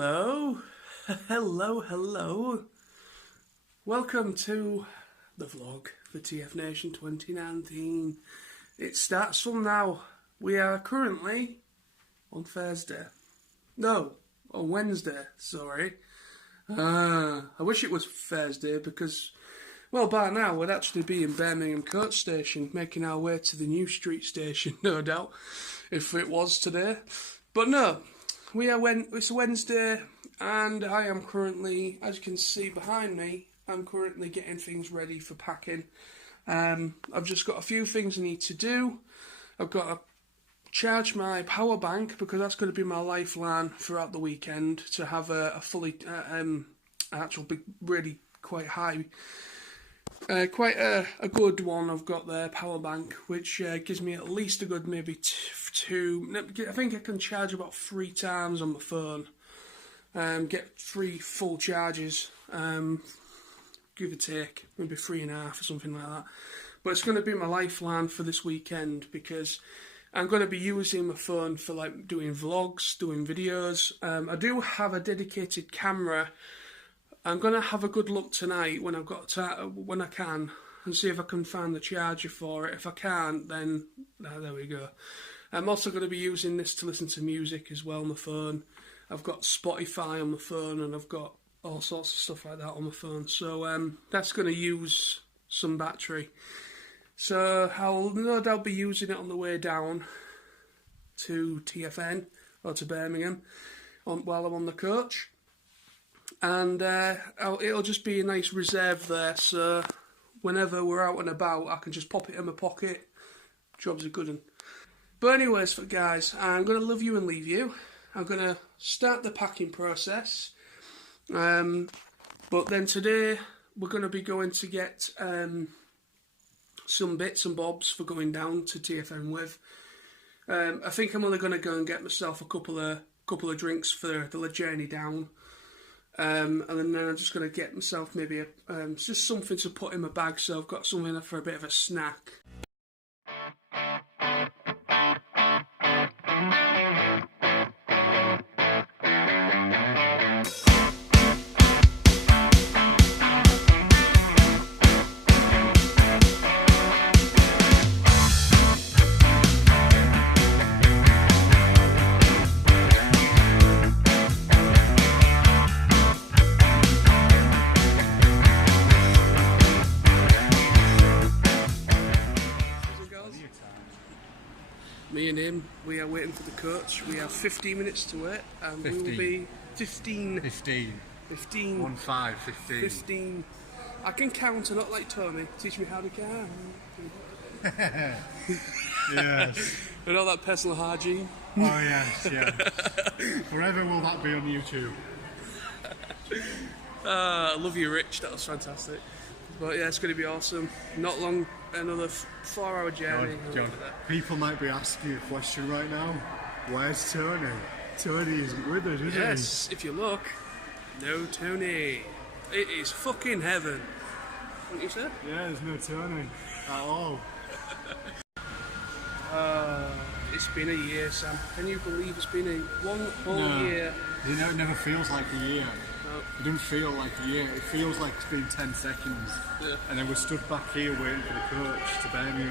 Hello. Hello. Welcome to the vlog for TFNation 2019. It starts from now. We are currently on Thursday. No, on Wednesday, sorry. I wish it was Thursday because, well, by now we'd actually be in Birmingham coach station, making our way to the New Street station, no doubt, if it was today. But no, it's Wednesday, and I am currently, as you can see behind me, I'm currently getting things ready for packing. I've just got a few things I need to do. I've got to charge my power bank because that's going to be my lifeline throughout the weekend, to have a fully actual big, really quite high, quite a good one I've got there, power bank, which gives me at least a good maybe two. I think I can charge about 3 times on my phone, get 3 full charges, give or take, maybe 3.5 or something like that. But it's going to be my lifeline for this weekend because I'm going to be using my phone for like doing vlogs, doing videos. I do have a dedicated camera. I'm going to have a good look tonight when when I can, and see if I can find the charger for it. If I can't, then there we go. I'm also going to be using this to listen to music as well on my phone. I've got Spotify on my phone, and I've got all sorts of stuff like that on my phone. So that's going to use some battery. So I'll no doubt be using it on the way down to TFN or to Birmingham while I'm on the coach. And it'll just be a nice reserve there, so whenever we're out and about I can just pop it in my pocket. Job's a good one. But anyways, guys, I'm going to love you and leave you. I'm going to start the packing process. But then today we're going to be going to get some bits and bobs for going down to TFN with. I think I'm only going to go and get myself a couple of drinks for the journey down. And then I'm just going to get myself maybe just something to put in my bag, so I've got something for a bit of a snack. Me and him, we are waiting for the coach. We have 15 minutes to wait, and 15. we will be 15. 15. 15. 1, 5, 15. 15. I can count, not like Tony. Teach me how to count. Yes. And all that personal hygiene. Oh yes, yeah. Forever will that be on YouTube. I love you, Rich. That was fantastic. But yeah, it's going to be awesome. Not long, another 4-hour journey. John, people might be asking you a question right now. Where's Tony? Tony isn't with us, is he? Yes, if you look, no Tony. It is fucking heaven. What you say? Yeah, there's no Tony at all. It's been a year, Sam. Can you believe it's been one whole year? You know, it never feels like a year. No. It doesn't feel like a year. It feels like it's been 10 seconds. Yeah. And then we're stood back here waiting for the coach to Birmingham.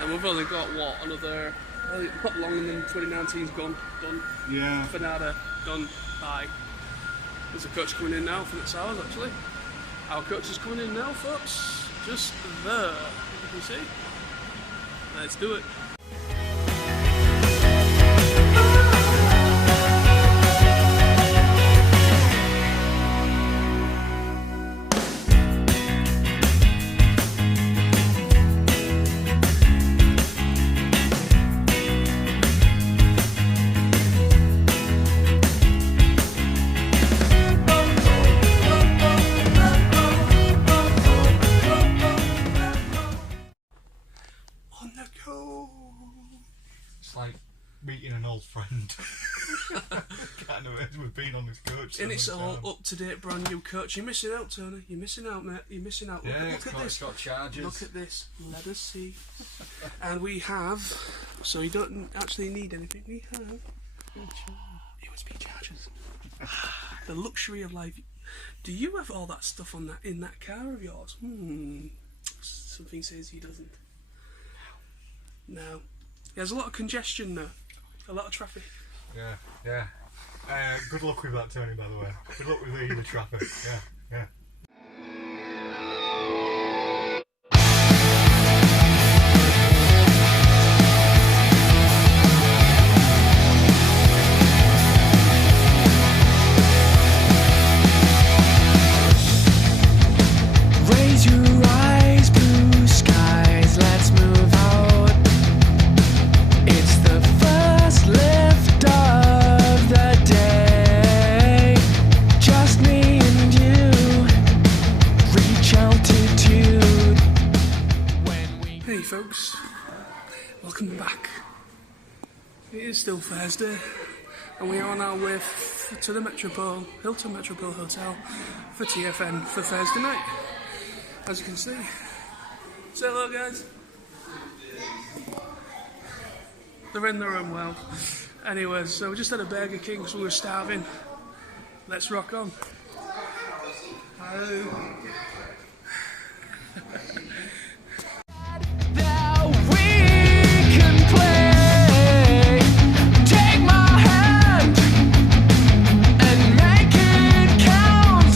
And we've only got, what, another... Well, not longer than 2019's gone. Done. Yeah. Finada. Done. Bye. There's a coach coming in now for the next hours, actually. Our coach is coming in now, folks. Just there. You can see. Let's do it. It's like meeting an old friend. Kind of, we've been on this coach. And it's all up to date, brand new coach. You're missing out, Tony. You're missing out, mate. You're missing out. Yeah, look at this. It's got charges. Look at this. Let us see. And we have. So you don't actually need anything. We have USB chargers. The luxury of life. Do you have all that stuff on that in that car of yours? Something says he doesn't. No. There's a lot of congestion though. A lot of traffic. Yeah, yeah. Good luck with that, Tony, by the way. Good luck with the traffic. Yeah, yeah. Raise your eyes, blue skies, let's move out. It's the first lift of the day. Just me and you. Reach altitude. When we Hey folks, welcome back. It is still Thursday, and we are on our way to the Hilton Metropole Hotel for TFN for Thursday night. As you can see. Say hello, guys. They're in the room well. Anyway, so we just had a Burger King because we were starving. Let's rock on. Hello. that we can play. Take my hand and make it count.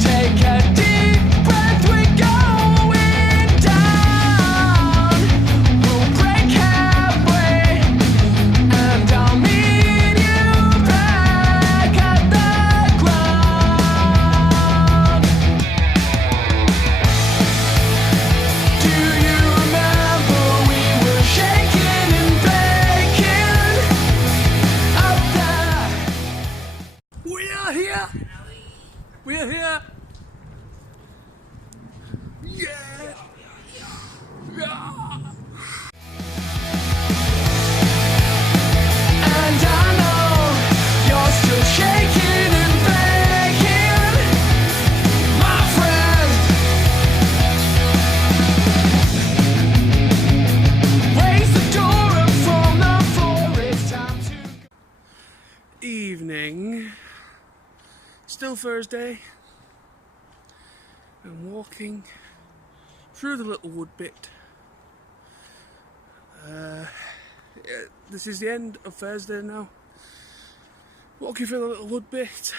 Take a deep breath, we're going down. We'll break halfway, and I'll meet you back at the ground. Do you remember we were shaking and baking up there? We are here! We are here! Yeah! Yeah! And I know you're still shaking and baking, my friend. Raise the door up from the floor, it's time to Evening. Still Thursday. I'm walking through the little wood bit. This is the end of Thursday now. Walking through the little wood bit.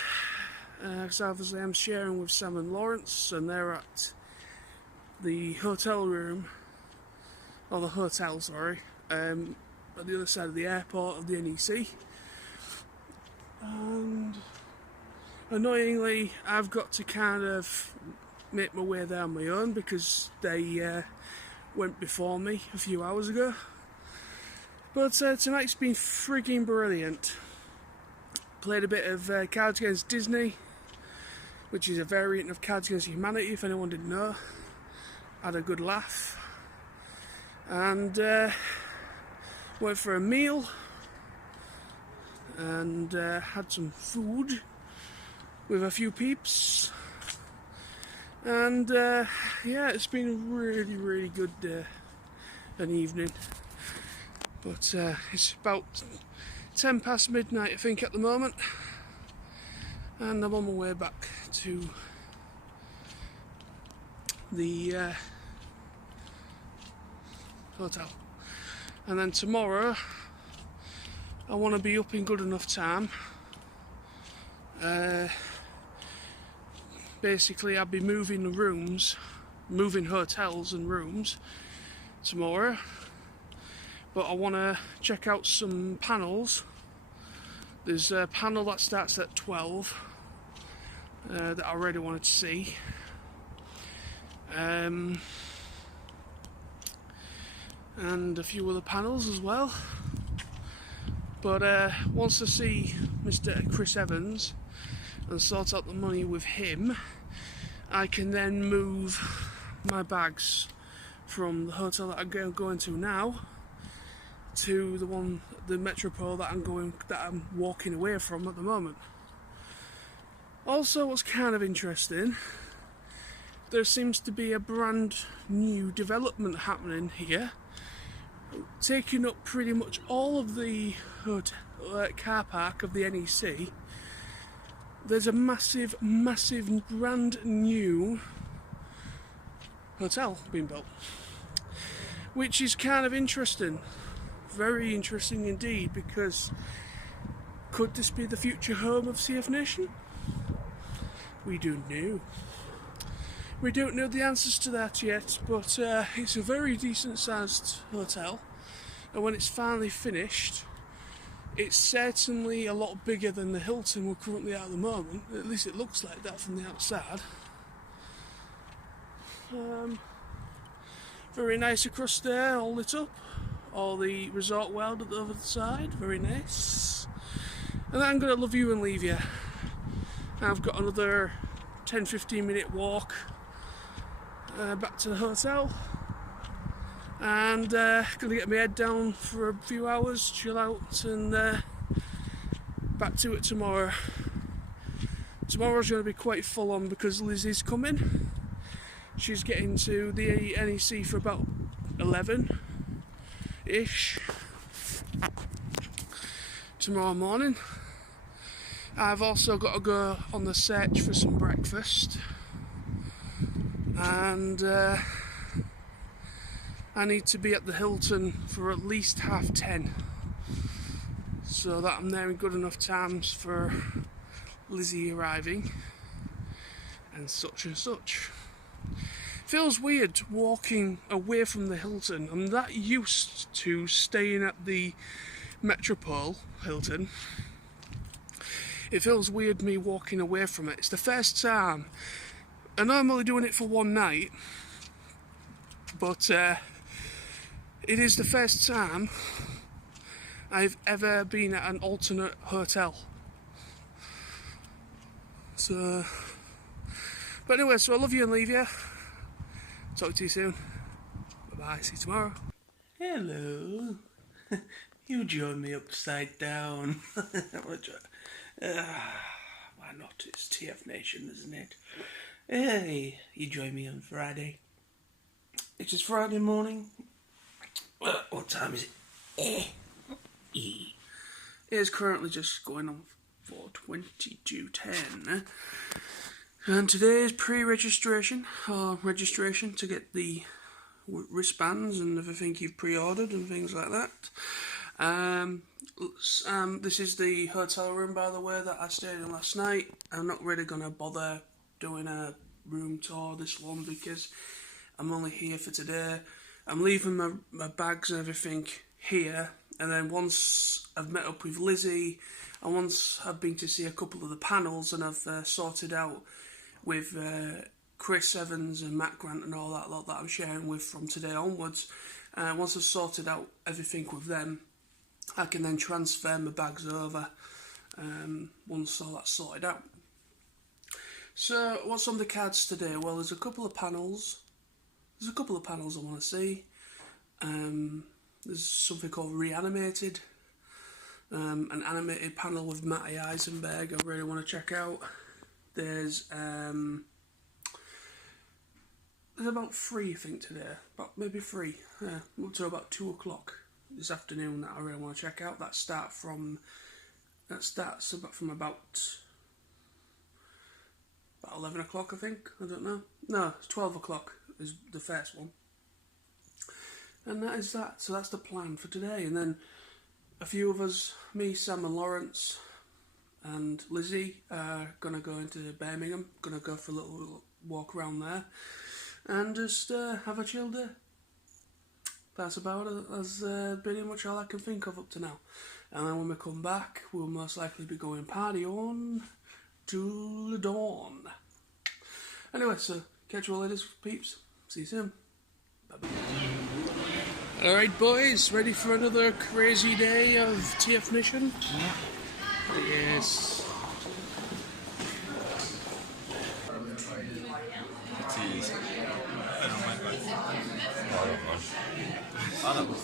Because obviously I'm sharing with Sam and Lawrence, and they're at the hotel room, or the hotel, sorry, at the other side of the airport of the NEC. And annoyingly, I've got to kind of make my way there on my own because they went before me a few hours ago. But tonight's been freaking brilliant. Played a bit of Cards Against Disney, which is a variant of Cards Against Humanity, if anyone didn't know. Had a good laugh. And went for a meal. And had some food with a few peeps. And yeah, it's been a really, really good an evening. But it's about 10 past midnight, I think, at the moment. And I'm on my way back to the hotel. And then tomorrow, I want to be up in good enough time. Basically, I'll be moving hotels and rooms tomorrow. But I want to check out some panels. There's a panel that starts at 12 that I really wanted to see. And a few other panels as well. But once I see Mr. Chris Evans and sort out the money with him, I can then move my bags from the hotel that I'm going to now to the Metropole that I'm walking away from at the moment. Also, what's kind of interesting, there seems to be a brand new development happening here, taking up pretty much all of the car park of the NEC, there's a massive, massive, brand new hotel being built, which is kind of interesting, very interesting indeed, because could this be the future home of TFNation? We don't know. We don't know the answers to that yet, but it's a very decent sized hotel, and when it's finally finished, it's certainly a lot bigger than the Hilton we're currently at the moment. At least it looks like that from the outside. Very nice across there, all lit up. All the resort world at the other side, very nice. And then I'm going to love you and leave you. I've got another 10-15 minute walk back to the hotel, and going to get my head down for a few hours, chill out, and back to it tomorrow. Tomorrow's going to be quite full on because Lizzie's coming. She's getting to the NEC for about 11-ish tomorrow morning. I've also got to go on the search for some breakfast, and I need to be at the Hilton for at least 10:30, so that I'm there in good enough times for Lizzie arriving and such and such. Feels weird walking away from the Hilton. I'm that used to staying at the Metropole Hilton. It feels weird me walking away from it. It's the first time. I know I'm only doing it for one night, but it is the first time I've ever been at an alternate hotel. So, but anyway, so I love you and leave you. Talk to you soon. Bye bye, see you tomorrow. Hello. You join me upside down. Why not? It's TFNation, isn't it? Hey, you join me on Friday. It is Friday morning. What time is it? It is currently just going on for 22:10. And today is pre-registration, or registration to get the wristbands and everything you've pre-ordered and things like that. This is the hotel room, by the way, that I stayed in last night. I'm not really going to bother doing a room tour this one because I'm only here for today. I'm leaving my bags and everything here, and then once I've met up with Lizzie, and once I've been to see a couple of the panels and I've sorted out with Chris Evans and Matt Grant and all that lot that I'm sharing with from today onwards, once I've sorted out everything with them, I can then transfer my bags over once all that's sorted out. So what's on the cards today? Well, there's a couple of panels. I want to see. There's something called Reanimated, an animated panel with Matty Eisenberg I really want to check out. There's about 3, I think, today. About maybe 3. Yeah, up to about 2 o'clock this afternoon that I really want to check out. That starts from about 11 o'clock, I think. I don't know. No, it's 12 o'clock is the first one. And that is that. So that's the plan for today. And then a few of us, me, Sam and Lawrence and Lizzie, are going to go into Birmingham. Going to go for a little walk around there and just have a chill day. That's about it. That's pretty much all I can think of up to now. And then when we come back, we'll most likely be going party on till the dawn. Anyway, so catch you all later, peeps. See you soon. Bye-bye. Alright, boys, ready for another crazy day of TFNation? Yeah. Yes. It is. I don't know.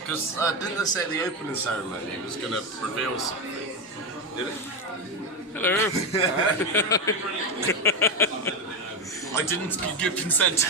Because didn't they say at the opening ceremony it was going to reveal something? Did it? Hello. I didn't give consent.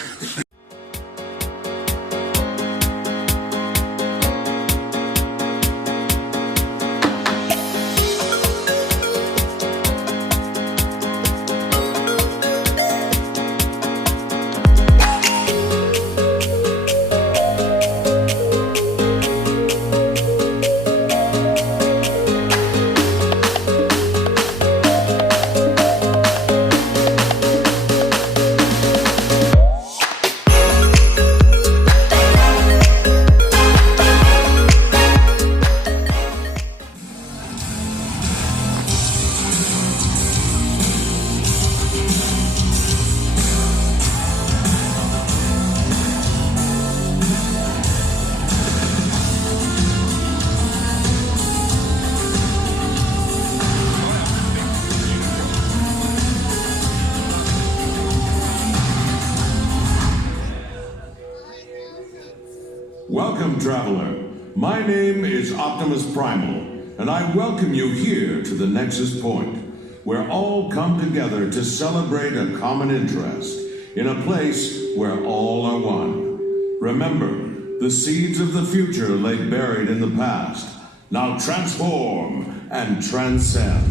Welcome, traveler. My name is Optimus Primal, and I welcome you here to the Nexus Point, where all come together to celebrate a common interest in a place where all are one. Remember, the seeds of the future lay buried in the past. Now transform and transcend.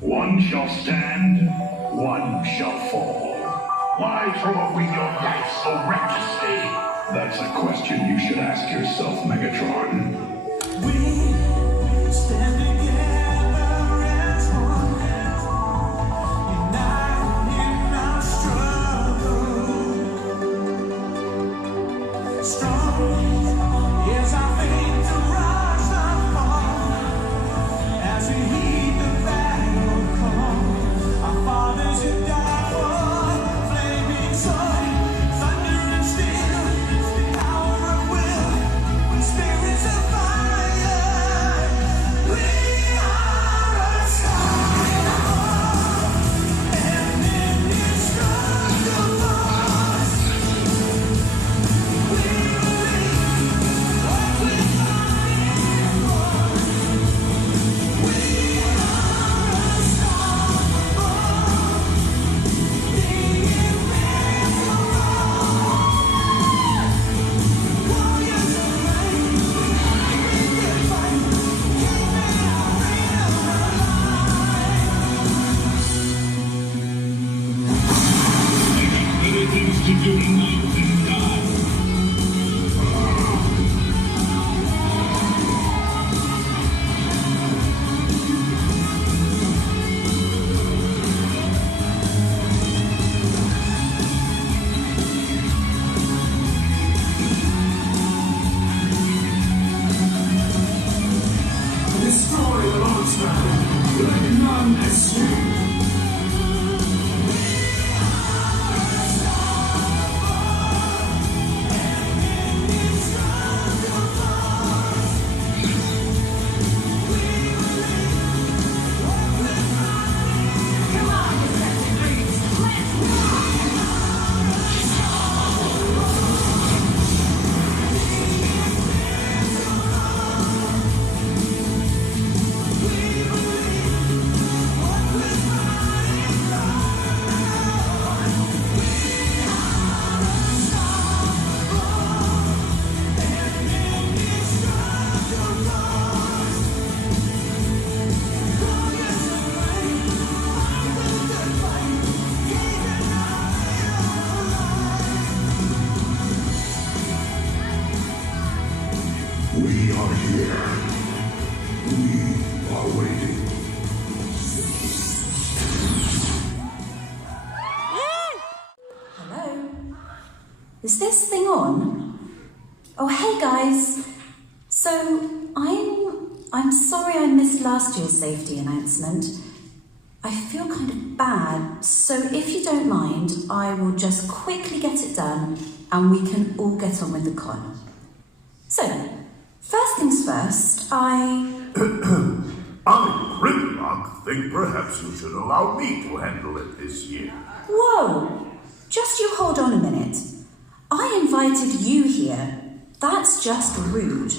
One shall stand, one shall fall. Why throw away your life so recklessly? That's a question you should ask yourself, Megatron. We stand together as one, united in our struggle. Strong is our faith to rise and fall as we heed the battle call. Our fathers who died for flaming sword, thunder and steel, power of will, spirits of fire. We are unstoppable, and indestructible. We believe what we're fighting for. We are unstoppable, the invincible. Warriors of light, good fight, keeping our freedom Better things to do tonight than die. destroy the monster. Let none escape. We are here. We are waiting. Hello? Is this thing on? Oh, hey guys. So, I'm sorry I missed last year's safety announcement. I feel kind of bad, so if you don't mind, I will just quickly get it done and we can all get on with the con. So, first things first, I Grimlock think perhaps you should allow me to handle it this year. Whoa! Just you hold on a minute. I invited you here. That's just rude.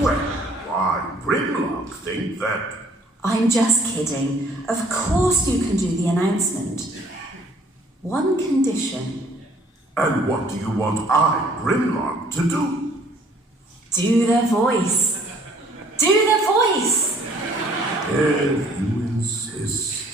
Well, why Grimlock think that... I'm just kidding. Of course you can do the announcement. One condition. And what do you want I, Grimlock, to do? Do the voice. Do the voice. If you insist.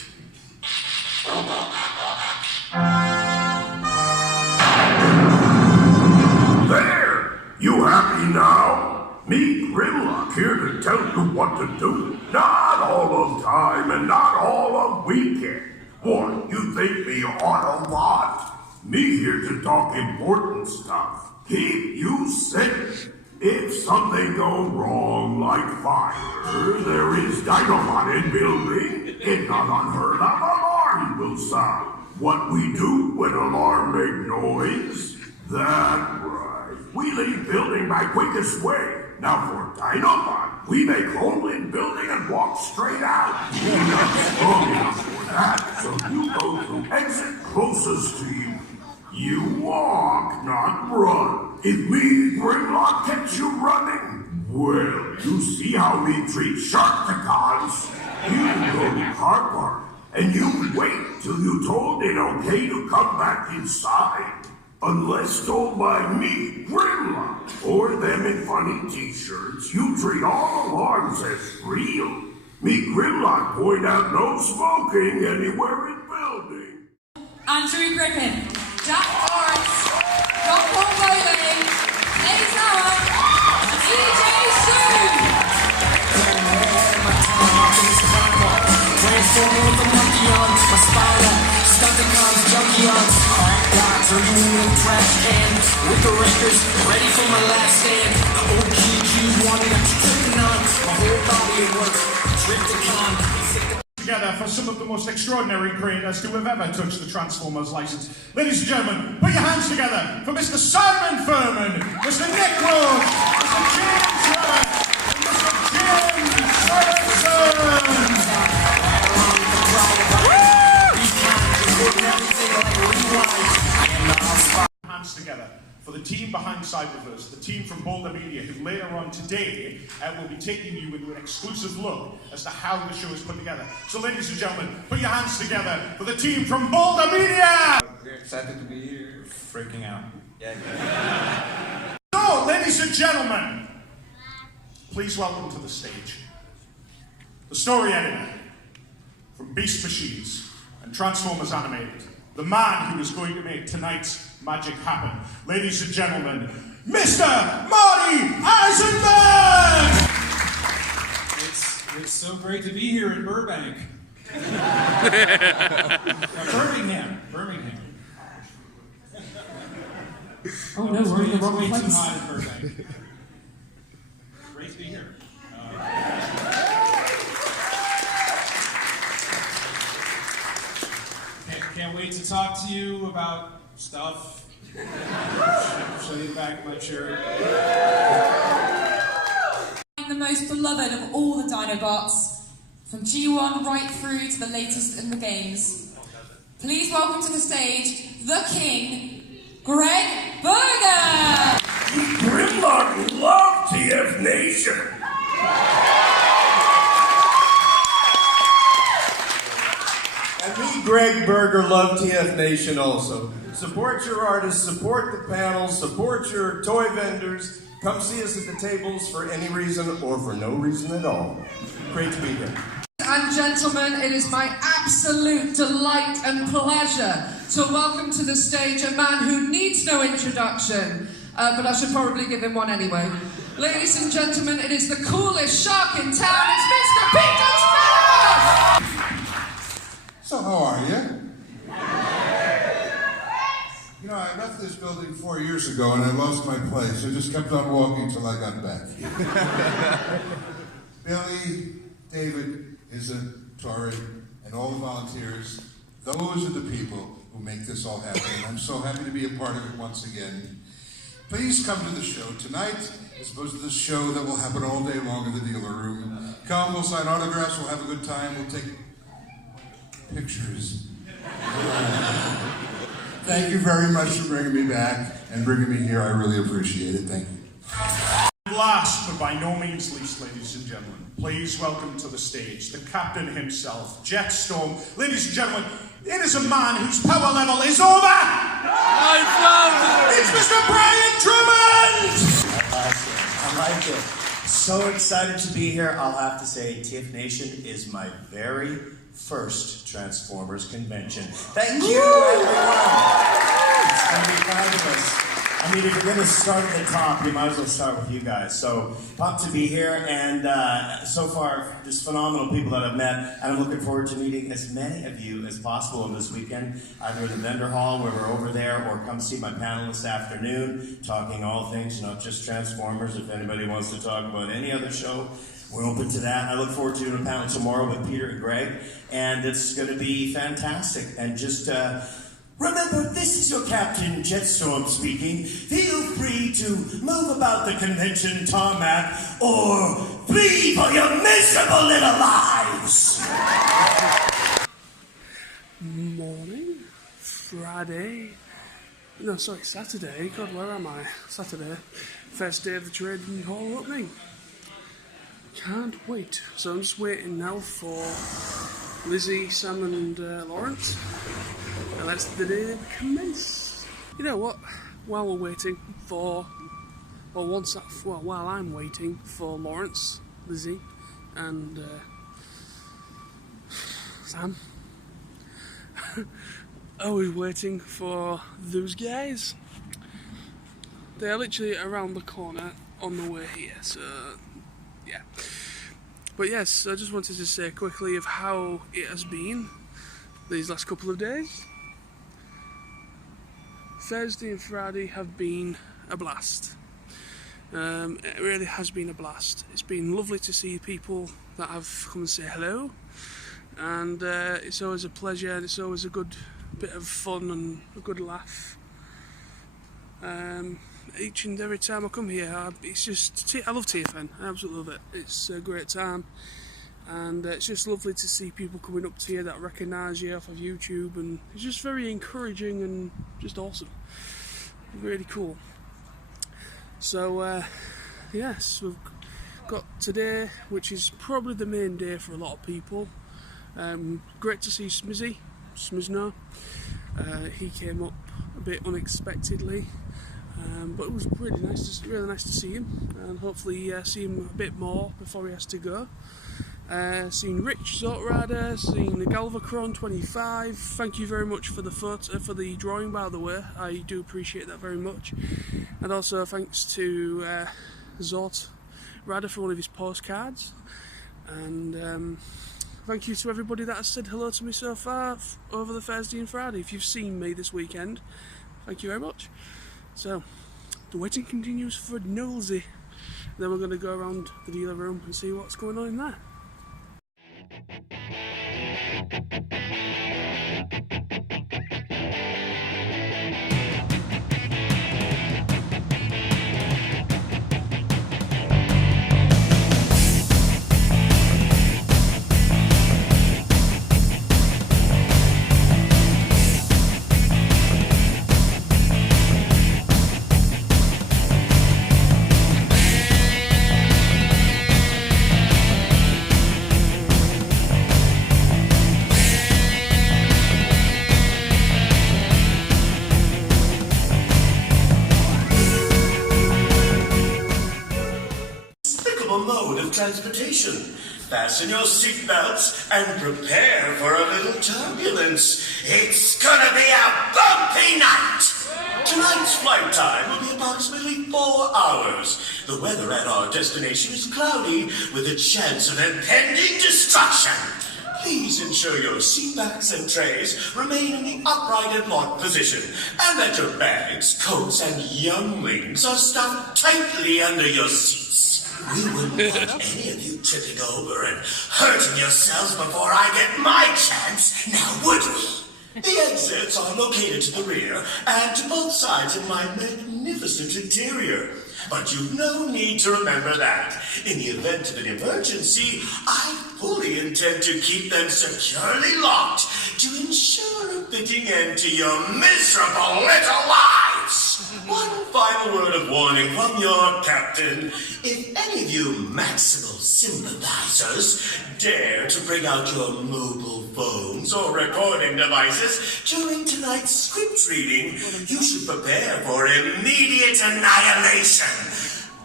There! You happy now? Me, Grimlock, here to tell you what to do. Not all of time and not all of weekend. What, you think me Autobot? Me here to talk important stuff. Keep you safe. If something go wrong like fire, there is dynamite in building. If not unheard of, alarm will sound. What we do when alarm make noise? That right. We leave building by quickest way. Now for Dinobot, we make hole in building and walk straight out. We're not strong enough for that, so you go through exit closest to you. You walk, not run. If me, Grimlock, catch you running, well, you see how we treat Sharkticons. You go to car park, and you wait till you told it okay to come back inside. Unless told by me, Grimlock, or them in funny t-shirts, you treat all alarms as real. Me, Grimlock, point out no smoking anywhere in building. Andrew Griffin, Jack Lawrence, John Paul Rowley, Lady Sarah, and DJ Sue. Transforming with the monkey on my spider, Stunticons, junkie on. Alright, guys, are you in the trash can? With the records, ready for my last stand. The old GG1 that you're tripping on. My whole body at work, Tripticon. Together for some of the most extraordinary creators to have ever touched the Transformers license. Ladies and gentlemen, put your hands together for Mr. Simon Furman, Mr. Nick Rhodes, Mr. James Rabbit, and Mr. James Ferguson. Hands together for the team behind side with us, the team from Boulder Media, who later on today will be taking you into an exclusive look as to how the show is put together. So ladies and gentlemen, put your hands together for the team from Boulder Media! We're excited to be here, freaking out. Yeah. So, ladies and gentlemen, please welcome to the stage the story editor from Beast Machines and Transformers Animated, the man who is going to make tonight's magic happen. Ladies and gentlemen, Mr. Marty Eisenberg! It's so great to be here in Burbank. Birmingham. Oh no, we're in the wrong way place. Too hot in Burbank. Great to be here. Can't wait to talk to you about stuff. Show you the back of my shirt. The most beloved of all the Dinobots, from G1 right through to the latest in the games. Please welcome to the stage, the King, Greg Berger! Grimlock love TFNation. And me, Greg Berger, love TFNation also. Support your artists, support the panels, support your toy vendors. Come see us at the tables for any reason or for no reason at all. Great to be here. And gentlemen, it is my absolute delight and pleasure to welcome to the stage a man who needs no introduction, but I should probably give him one anyway. Ladies and gentlemen, it is the coolest shark in town. It's Mr. Peter Smith! So how are you? You know, I left this building 4 years ago and I lost my place. I just kept on walking till I got back. Billy, David, Izza, Tori, and all the volunteers, those are the people who make this all happen. I'm so happy to be a part of it once again. Please come to the show tonight, as opposed to this show that will happen all day long in the dealer room. Come, we'll sign autographs, we'll have a good time, we'll take pictures. Thank you very much for bringing me back and bringing me here. I really appreciate it. Thank you. Last, but by no means least, ladies and gentlemen, please welcome to the stage the captain himself, Jet Storm. Ladies and gentlemen, it is a man whose power level is over! It's Mr. Brian Drummond! I like it. So excited to be here. I'll have to say, TFNation is my very first Transformers convention. Thank you, everyone. It's going to be fabulous. I mean, if you're going to start at the top, you might as well start with you guys. So, pumped to be here, and so far, just phenomenal people that I've met, and I'm looking forward to meeting as many of you as possible on this weekend, either in the vendor hall where we're over there, or come see my panel this afternoon, talking all things, not just Transformers. If anybody wants to talk about any other show, we're open to that. I look forward to doing a panel tomorrow with Peter and Greg, and it's going to be fantastic. And just remember, this is your Captain Jetstorm speaking. Feel free to move about the convention tarmac or flee for your miserable little lives. Morning, Friday, No, sorry, Saturday. God, where am I? Saturday. First day of the trading hall opening. Can't wait. So I'm just waiting now for Lizzie, Sam and Lawrence. And let's the day commence. You know what? While we're waiting for... while I'm waiting for Lawrence, Lizzie and Sam, I was waiting for those guys. They're literally around the corner on the way here, so yeah. But yes, I just wanted to say quickly of how it has been these last couple of days. Thursday and Friday have been a blast. It really has been a blast. It's been lovely to see people that have come and say hello, and it's always a pleasure, and it's always a good bit of fun and a good laugh. Each and every time I come here, it's just I love TFN. I absolutely love it. It's a great time, and it's just lovely to see people coming up to you that recognise you off of YouTube, and it's just very encouraging and just awesome. Really cool. So yes, we've got today, which is probably the main day for a lot of people. Great to see Smizno. He came up a bit unexpectedly, but it was really nice to see him, and hopefully see him a bit more before he has to go. Seen Rich Zotrider, seen the Galvacron 25. Thank you very much for the photo, for the drawing, by the way. I do appreciate that very much. And also thanks to Zotrider for one of his postcards. And thank you to everybody that has said hello to me so far over the Thursday and Friday. If you've seen me this weekend, thank you very much. So the waiting continues for Nosy. Then we're going to go around the dealer room and see what's going on in there. Mode of transportation. Fasten your seatbelts and prepare for a little turbulence. It's gonna be a bumpy night. Tonight's flight time will be approximately 4 hours. The weather at our destination is cloudy with a chance of impending destruction. Please ensure your seatbacks and trays remain in the upright and locked position, and that your bags, coats, and younglings are stuffed tightly under your seats. We wouldn't want any of you tripping over and hurting yourselves before I get my chance, now would we? The exits are located to the rear and to both sides of my magnificent interior. But you've no need to remember that. In the event of an emergency, I fully intend to keep them securely locked to ensure a fitting end to your miserable little lives. One final word of warning from your captain. If any of you Maximal sympathizers dare to bring out your mobile phones or recording devices during tonight's script reading, you should prepare for immediate annihilation.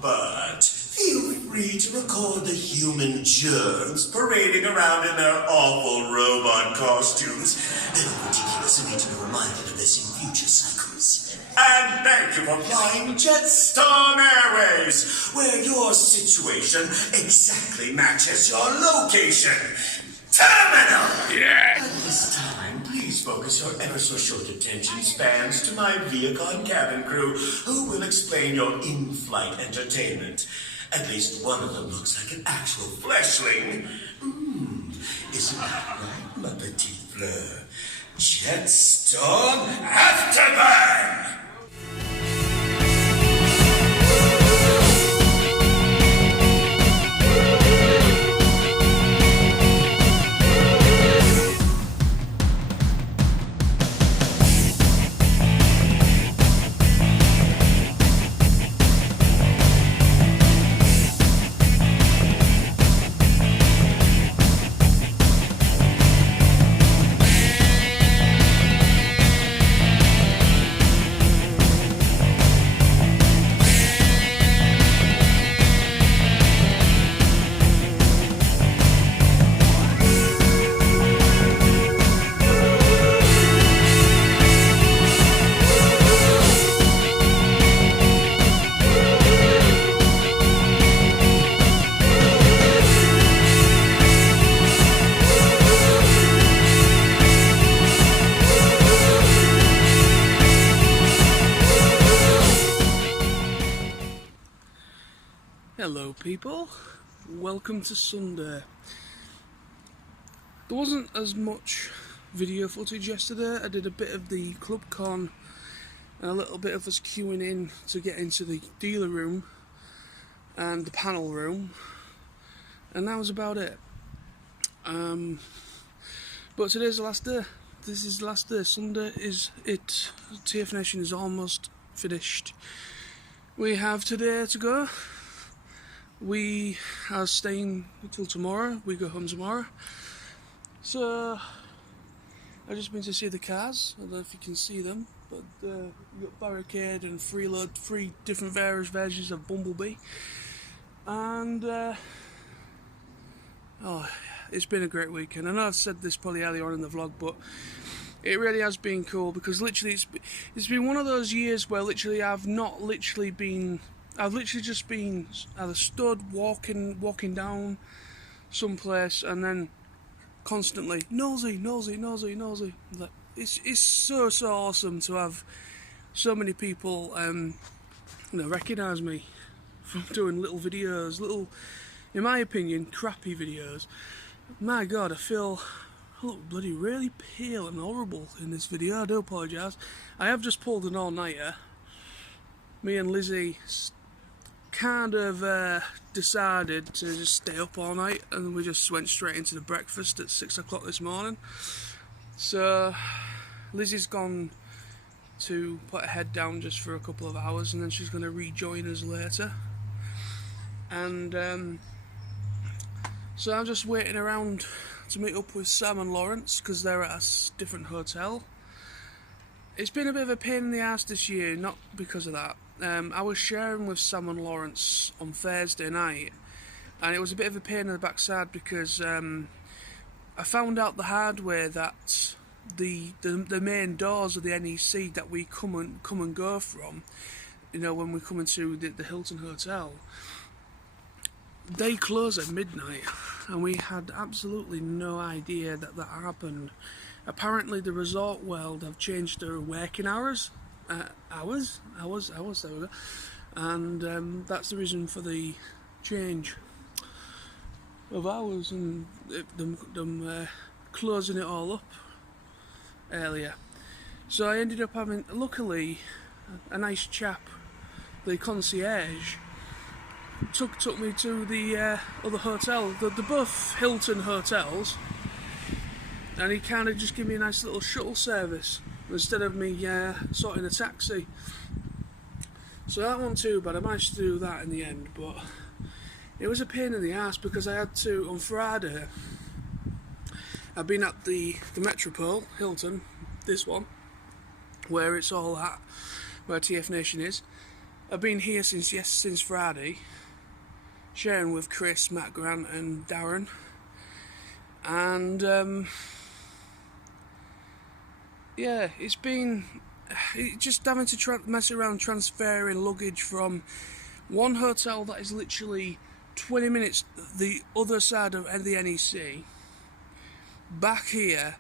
But feel free to record the human germs parading around in their awful robot costumes. They look ridiculous and need to be reminded of this in future cycles. And thank you for flying Jetstorm Airways, where your situation exactly matches your location. Terminal! Yeah! At this time, please focus your ever so short attention spans to my Viacon cabin crew, who will explain your in-flight entertainment. At least one of them looks like an actual fleshling. Isn't that right, ma petite fleur? Jetstorm Afterburn! Hello people, welcome to Sunday. There wasn't as much video footage yesterday. I did a bit of the club con and a little bit of us queuing in to get into the dealer room and the panel room, and that was about it. But today's the last day. This is the last day. Sunday is it. TFNation is almost finished. We have today to go. We are staying until tomorrow. We go home tomorrow. So I've just been to see the cars. I don't know if you can see them, but you got Barricade and three different various versions of Bumblebee. And it's been a great weekend. I know I've said this probably earlier on in the vlog, but it really has been cool because literally it's been one of those years where literally I've literally just been either stood, walking down someplace, and then constantly nosy. Like, it's so awesome to have so many people recognise me from doing little videos, in my opinion, crappy videos. My God, I look bloody really pale and horrible in this video. I do apologise. I have just pulled an all-nighter. Me and Lizzie kind of decided to just stay up all night, and we just went straight into the breakfast at 6 o'clock this morning. So Lizzie's gone to put her head down just for a couple of hours, and then she's going to rejoin us later. And so I'm just waiting around to meet up with Sam and Lawrence because they're at a different hotel. It's been a bit of a pain in the ass this year, not because of that. I was sharing with Sam and Lawrence on Thursday night, and it was a bit of a pain in the backside because I found out the hard way that the main doors of the NEC that we come and go from, you know, when we come into the Hilton Hotel, they close at midnight, and we had absolutely no idea that happened. Apparently the resort world have changed their working hours. Hours, there we go. And that's the reason for the change of hours and them closing it all up earlier. So I ended up having, luckily, a nice chap, the concierge, took me to the other hotel. They're both Hilton hotels, and he kind of just gave me a nice little shuttle service instead of me sorting a taxi. So that wasn't too bad. I managed to do that in the end, but it was a pain in the ass because I had to, on Friday, I've been at the Metropole Hilton, this one, where it's all at, where TFNation is. I've been here since Friday, sharing with Chris, Matt Grant and Darren, and yeah, it's just having to mess around transferring luggage from one hotel that is literally 20 minutes the other side of the NEC back here.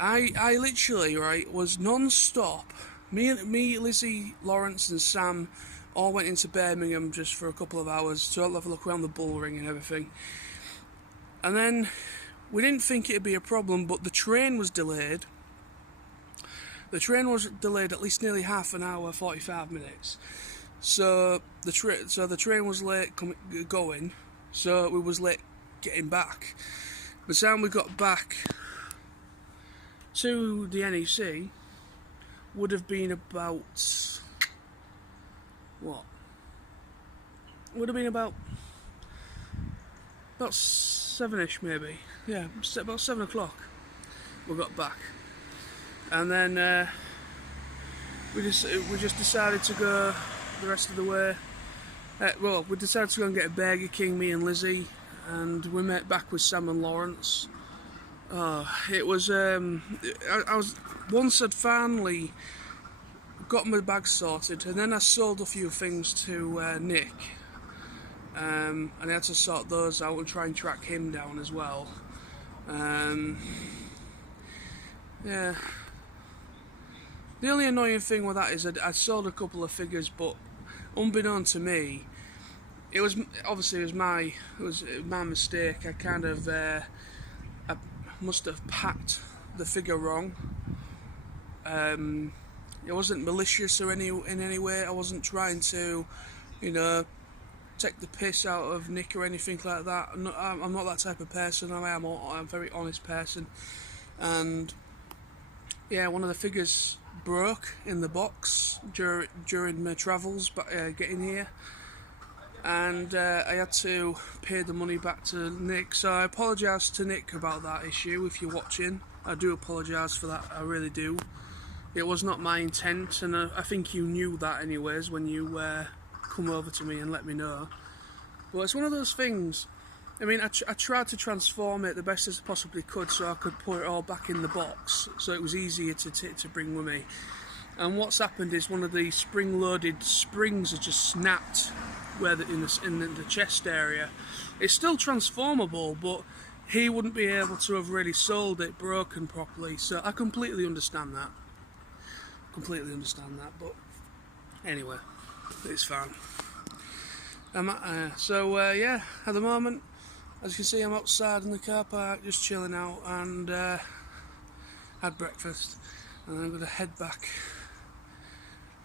I literally, right, was non-stop. Me, Lizzie, Lawrence and Sam all went into Birmingham just for a couple of hours to have a look around the bull ring and everything. And then we didn't think it'd be a problem, but the train was delayed. The train was delayed at least nearly half an hour, 45 minutes. So the train was late going, so we was late getting back. By the time we got back to the NEC, would have been about what? Would have been about 7ish maybe. Yeah, about 7 o'clock. We got back. And then we just decided to go the rest of the way. Well, we decided to go and get a Burger King, me and Lizzie, and we met back with Sam and Lawrence. It was once I'd finally got my bag sorted, and then I sold a few things to Nick, and I had to sort those out and try and track him down as well. Yeah. The only annoying thing with that is I sold a couple of figures, but unbeknown to me, it was my mistake. I kind of I must have packed the figure wrong. It wasn't malicious or in any way. I wasn't trying to, take the piss out of Nick or anything like that. I'm not that type of person. I'm a very honest person, and yeah, one of the figures broke in the box during my travels, but getting here, and I had to pay the money back to Nick. So I apologise to Nick about that issue. If you're watching, I do apologise for that. I really do. It was not my intent, and I think you knew that anyways when you come over to me and let me know. But it's one of those things. I mean, I tried to transform it the best as I possibly could so I could put it all back in the box so it was easier to bring with me. And what's happened is one of the spring-loaded springs has just snapped where in the chest area. It's still transformable, but he wouldn't be able to have really sold it broken properly. So I completely understand that. But anyway, it's fine. Yeah, at the moment, as you can see, I'm outside in the car park just chilling out, and had breakfast, and then I'm going to head back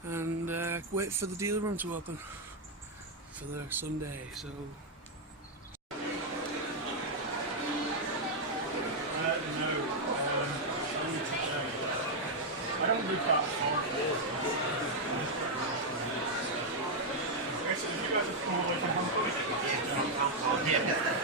and wait for the dealer room to open for the Sunday. So I don't do that. You guys have come all the way from Hong Kong? Yeah.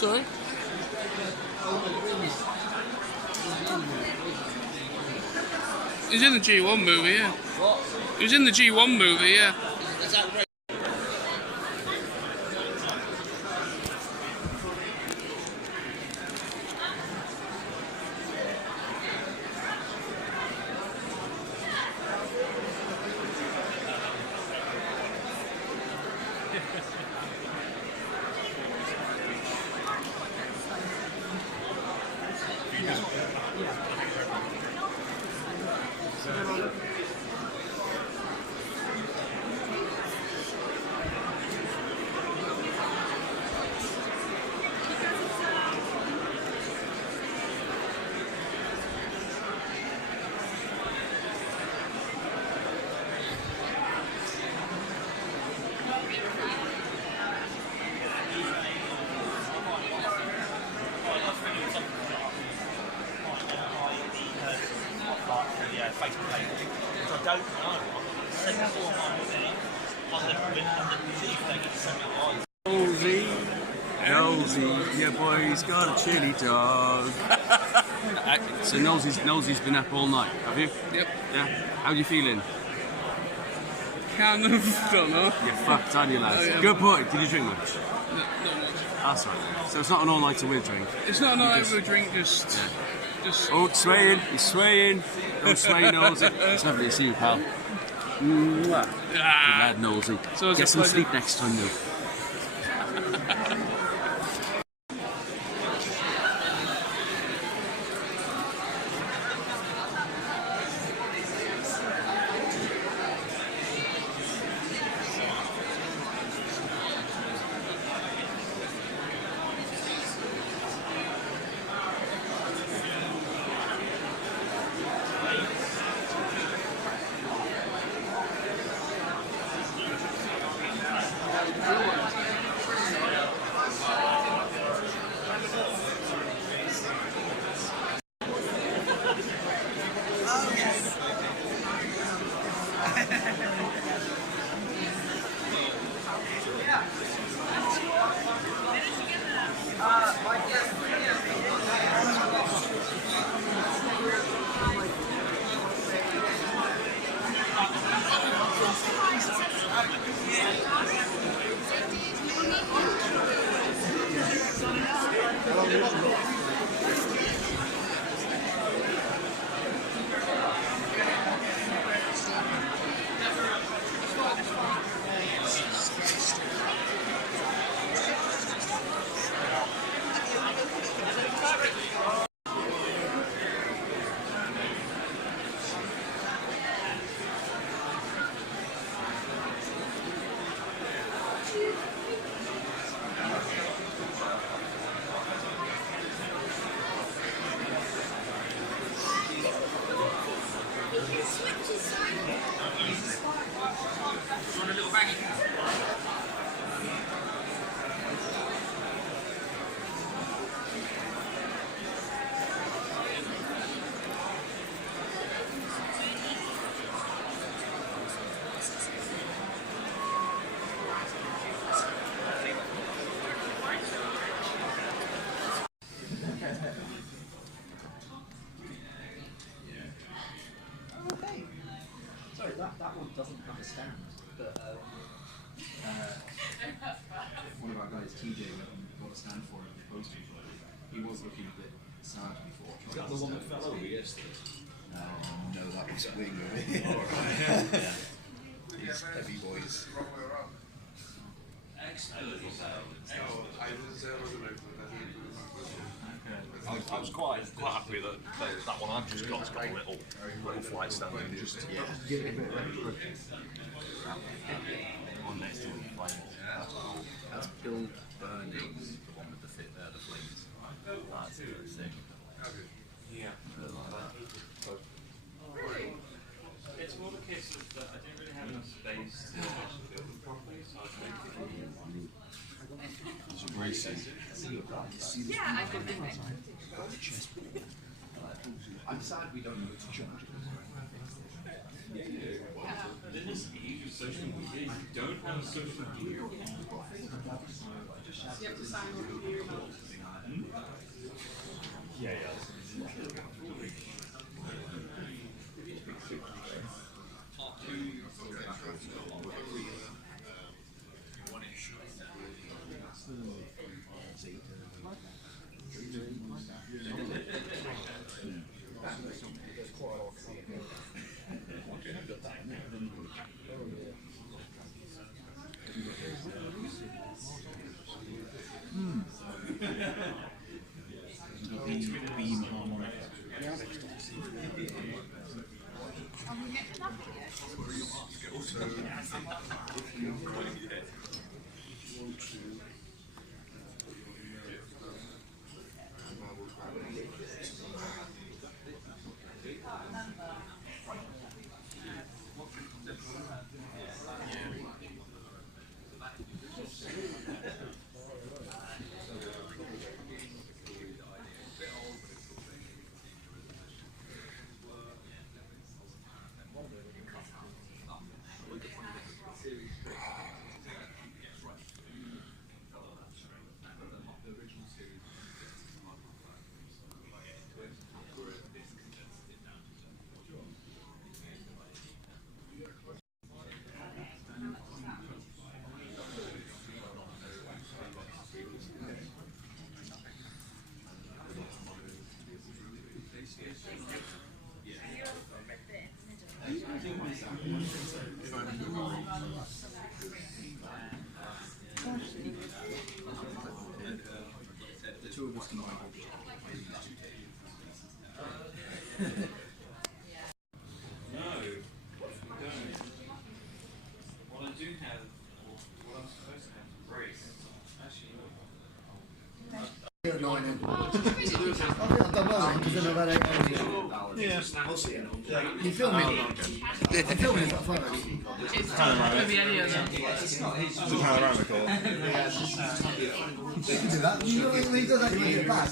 sorry? He's in the G1 movie, yeah. What? He was in the G1 movie, yeah. Is that right? Nosy, yeah boy's got a chili dog. So Nosy's been up all night, have you? Yep. Yeah. How are you feeling? Kind of, don't know. You're fucked, aren't you, lads? Oh, yeah. Good boy. Did you drink much? No, not much. That's right. So it's not an all-nighter with drink? It's not an all-nighter with drink, just... Oh, it's swaying. He's swaying. Don't sway, Nosy. It's lovely to see you, pal. Mwah. Good lad, Nosy. So get some sleep next time, though. Sorry, that one doesn't have a stand, but one of our guys, TJ, got a stand for it, the poster for it. He was looking a bit sad before. Is that the one that fell over yesterday? No, that was Wing. Yeah. These heavy boys. I was quite happy that that one I've just got has got a little flight stand and just One next to the flame. That's Bill Burnings, the one with the flames. That's the thing. Yeah. Really like that. Really? It's more the case of that I didn't really have enough space to actually build them properly, so I was making It's a racing. Yeah, I could think I'm sad we don't know it's charge. Then this age of social media, you don't have a social media. You have to sign what you do. Yeah. Beam harmonic. The two of us can No, I don't. What I do have, what I'm supposed to have is brace. Actually, I've done well because then I've had 8 hours. Yeah. You filming? You filming? Is that fine? It's going to be any of them. It's not his. It's a panoramic or? You can do that. You know when he does that, you get it back.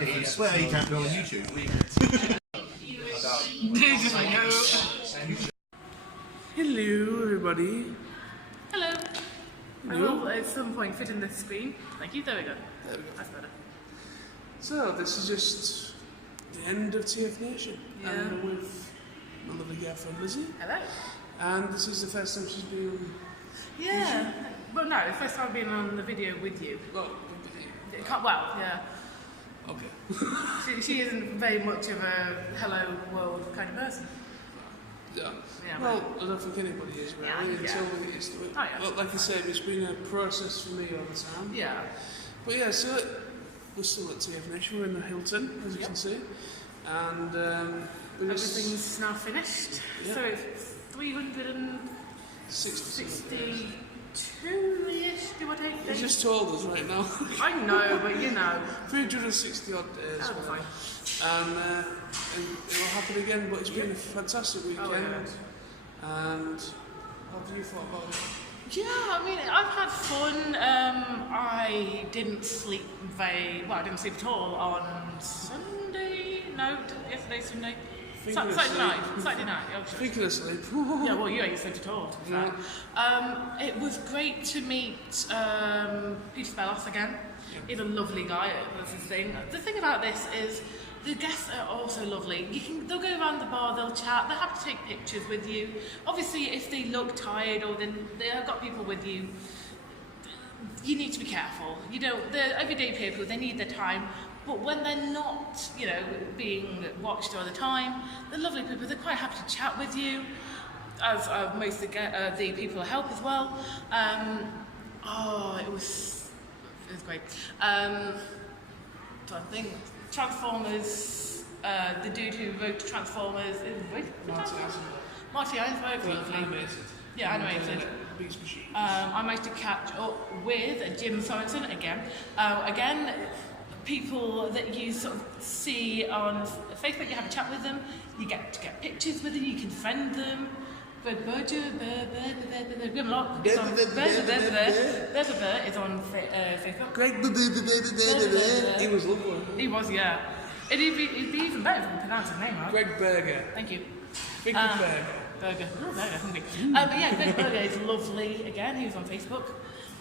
If you swear you can't do it on YouTube. Hello, everybody. Hello. I Hello. will at some point fit in this screen. Thank you. There we go. That's better. So, this is just the end of TFNation. Yeah. And I'm with my lovely girlfriend Lizzie. Hello. And this is the first time she's been. Yeah. Well, no, it's the first time being on the video with you. Well, yeah. Okay. She isn't very much of a hello world kind of person. Yeah. Yeah, Well, but- I don't think anybody is really until we get used to it. Oh, yeah. But like I said, it's been a process for me all the time. Yeah. But yeah, so we're still at TFNation. We're in the Hilton, as you can see, and we're just Everything's now finished. Yeah. So it's 362-ish, give or take. You days. just told us right now. I know, but you know. 360 odd days. That'll be fine. And it will happen again, but it's been a fantastic weekend. Oh, yeah. And what have you thought about it? Yeah, I mean, I've had fun. I didn't sleep I didn't sleep at all on Sunday. No, yesterday, Sunday. Thinking of Saturday sleep. night. Saturday night. Thinking of sleep. Yeah, well, you ain't slept at all, to be fair. It was great to meet Peter Belcher again. He's a lovely guy. That's the thing. The thing about this is the guests are also lovely. They'll go around the bar, they'll chat, they'll have to take pictures with you. Obviously, if they look tired or they have got people with you, you need to be careful. They're everyday people, they need their time. But when they're not, being watched all the time, they're lovely people. They're quite happy to chat with you, as most of the people help as well. It was great. So I think Transformers, the dude who wrote Transformers, Marty Ainsworth, lovely. Animated. Yeah, animated. Beast Machines. I managed to catch up with Jim Sorensen again. People that you sort of see on Facebook, you have a chat with them, you get to get pictures with them, you can friend them. Birger Grimlock is on Facebook. He was lovely. He was, yeah. It'd be even better if we pronounce his name right. Greg Berger. Thank you. Greg Berger. Burger. Oh, Burger, hungry. But yeah, Greg Berger is lovely again. He was on Facebook.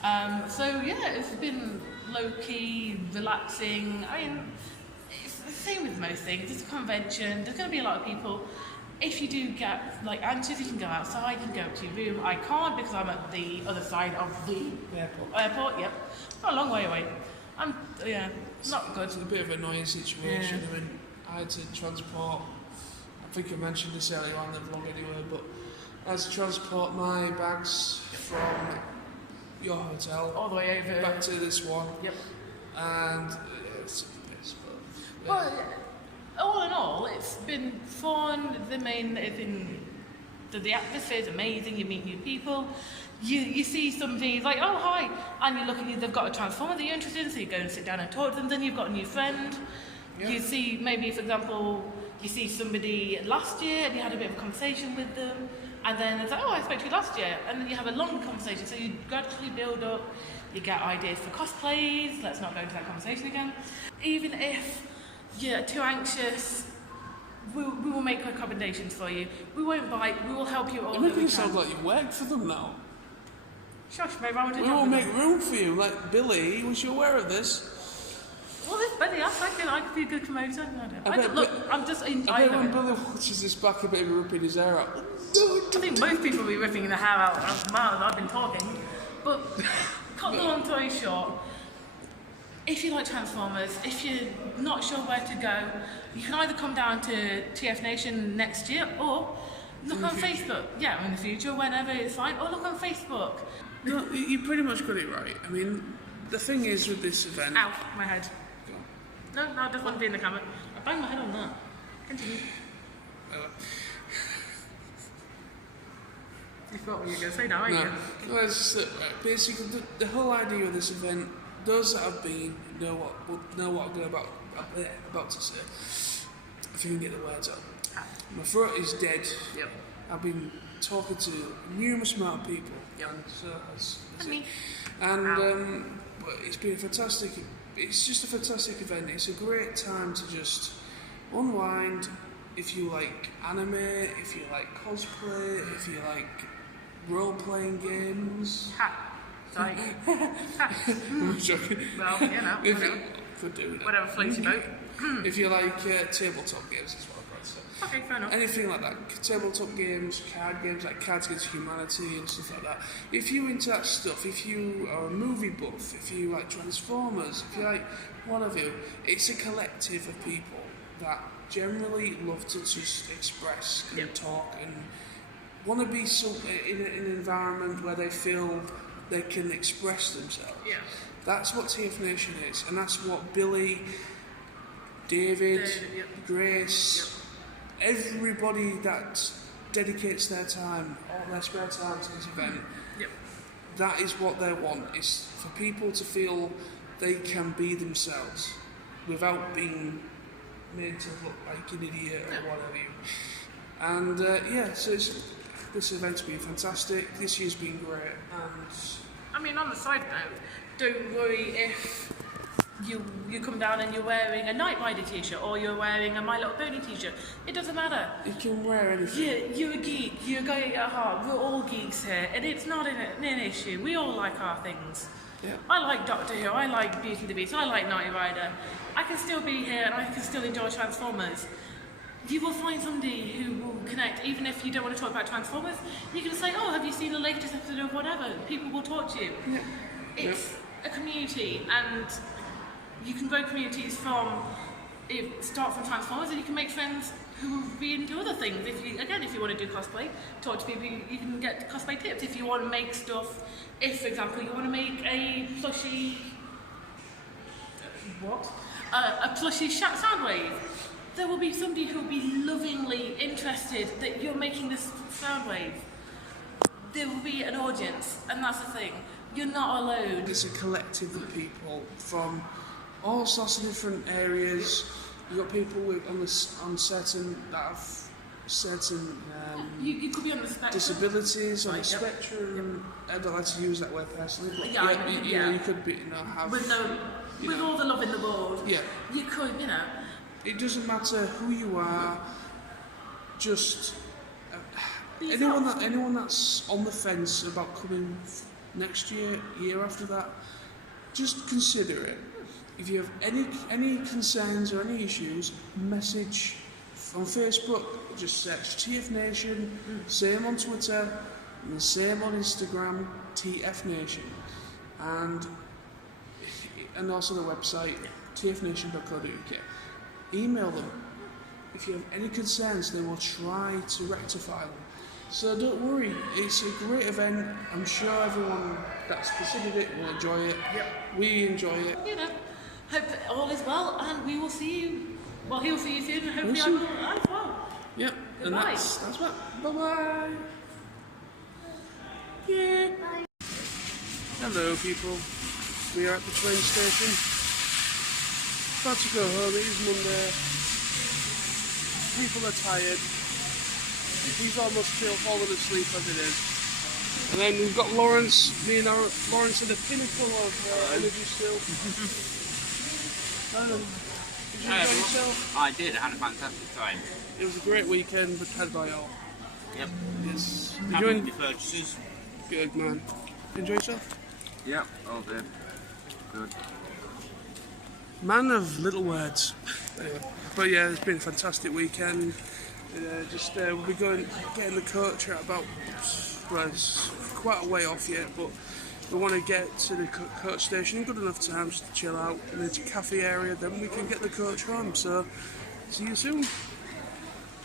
It's been low-key, relaxing. I mean, it's the same with most things. It's a convention. There's going to be a lot of people. If you do get anxious, you can go outside. You can go to your room. I can't because I'm at the other side of the airport. Yep, not a long way away. Not good. It's a bit of an annoying situation. Yeah. I mean, I had to transport. I think I mentioned this earlier on in the vlog anyway, but I had to transport my bags from your hotel all the way over back to this one. Yep. And it's a piss, but Well, all in all, it's been fun. The atmosphere is amazing. You meet new people. You see somebody like, oh hi, and you look at they've got a transformer that you're interested in, so you go and sit down and talk to them. Then you've got a new friend. Yeah. You see maybe, for example, you see somebody last year and you had a bit of a conversation with them, and then it's like, oh, I spoke to you last year, and then you have a longer conversation. So you gradually build up. You get ideas for cosplays. Let's not go into that conversation again. Even if you're too anxious, we will make recommendations for you. We won't bite. We will help you all. You're making it sound like you work for them now. Shush, maybe I would We will make room for you. Like Billy, was you aware of this? Well, there's Billy. I reckon I could be a good promoter. I'm just. I bet when Billy watches this back, he'll be ripping his hair out. I think most people will be ripping their hair out as I've been talking. But cut the long story short, if you like Transformers, if you're not sure where to go, you can either come down to TFNation next year or look on Facebook. Yeah, in the future, whenever, it's fine. Or look on Facebook. No, you pretty much got it right. I mean, the thing is with this event... Ow, my head. No, I just want to be in the camera. I banged my head on that. Continue. You thought what you were going to say now, ain't you? No, it's just that, basically, the whole idea of this event, those that have been know what I'm about to say. If you can get the words out. My throat is dead. Yep. I've been talking to numerous amount of people. Yep. And so that's me. it. And but it's been fantastic. It's just a fantastic event. It's a great time to just unwind. If you like anime, if you like cosplay, if you like role-playing games. Sorry. I'm joking. Well, whatever. Could do that. Whatever floats your boat. If you like tabletop games, is what I'm trying to say. Okay, fair enough. Anything like that, tabletop games, card games like Cards Against Humanity and stuff like that. If you're into that stuff, if you are a movie buff, if you like Transformers, if you like whatever, it's a collective of people that generally love to just express and talk and want to be in an environment where they feel they can express themselves. Yeah. That's what TFNation is, and that's what Billy, David, Grace, everybody that dedicates their time, all their spare time to this event, that is what they want, is for people to feel they can be themselves without being made to look like an idiot or whatever you. And so this event's been fantastic, this year's been great, and I mean, on the side note, don't worry if you come down and you're wearing a Knight Rider t-shirt or you're wearing a My Little Pony t-shirt. It doesn't matter. You can wear anything. You're a geek, you're a guy at heart, we're all geeks here, and it's not an issue. We all like our things. Yeah. I like Doctor Who, I like Beauty and the Beast, I like Knight Rider. I can still be here and I can still enjoy Transformers. You will find somebody who will connect, even if you don't want to talk about Transformers. You can say, oh, have you seen the latest episode of whatever? People will talk to you. Yeah. It's a community, and you can grow communities start from Transformers, and you can make friends who will be into other things. If you want to do cosplay, talk to people, you can get cosplay tips. If you want to make stuff, for example, you want to make a plushie, a plushie Soundwave, there will be somebody who will be lovingly interested that you're making this Soundwave. There will be an audience, and that's the thing. You're not alone. It's a collective of people from all sorts of different areas. You've got people on certain that have certain you could be on the spectrum. disabilities, on the spectrum. I don't like to use that word personally, but you could be, have... With all the love in the world, you could, It doesn't matter who you are, just... anyone that's on the fence about coming next year after that, just consider it. If you have any concerns or any issues, message on Facebook, just search TFNation, same on Twitter, and the same on Instagram, TFNation, and also the website, tfnation.co.uk. Email them. If you have any concerns, they will try to rectify them. So don't worry, it's a great event. I'm sure everyone that's considered it will enjoy it. We enjoy it. Hope that all is well, and we will see you. Well, he'll see you soon, and hopefully I will as well. Yep, and Goodbye. that's what. Bye-bye. Goodbye. Hello, people. We are at the train station. About to go home. It is Monday. People are tired. He's almost fallen asleep as it is. And then we've got Lawrence. Me and Lawrence are the pinnacle of energy still. Did you enjoy yourself? I did. I had a fantastic time. It was a great weekend, but had by all. Yep. Yes. Happy with the purchases. Good, man. Enjoy yourself? Yep, all good. Good. Man of little words. Anyway, but yeah, it's been a fantastic weekend. We'll be getting the coach at about, well, it's quite a way off yet, but we want to get to the coach station in good enough time just to chill out in the cafe area, then we can get the coach home. So, see you soon.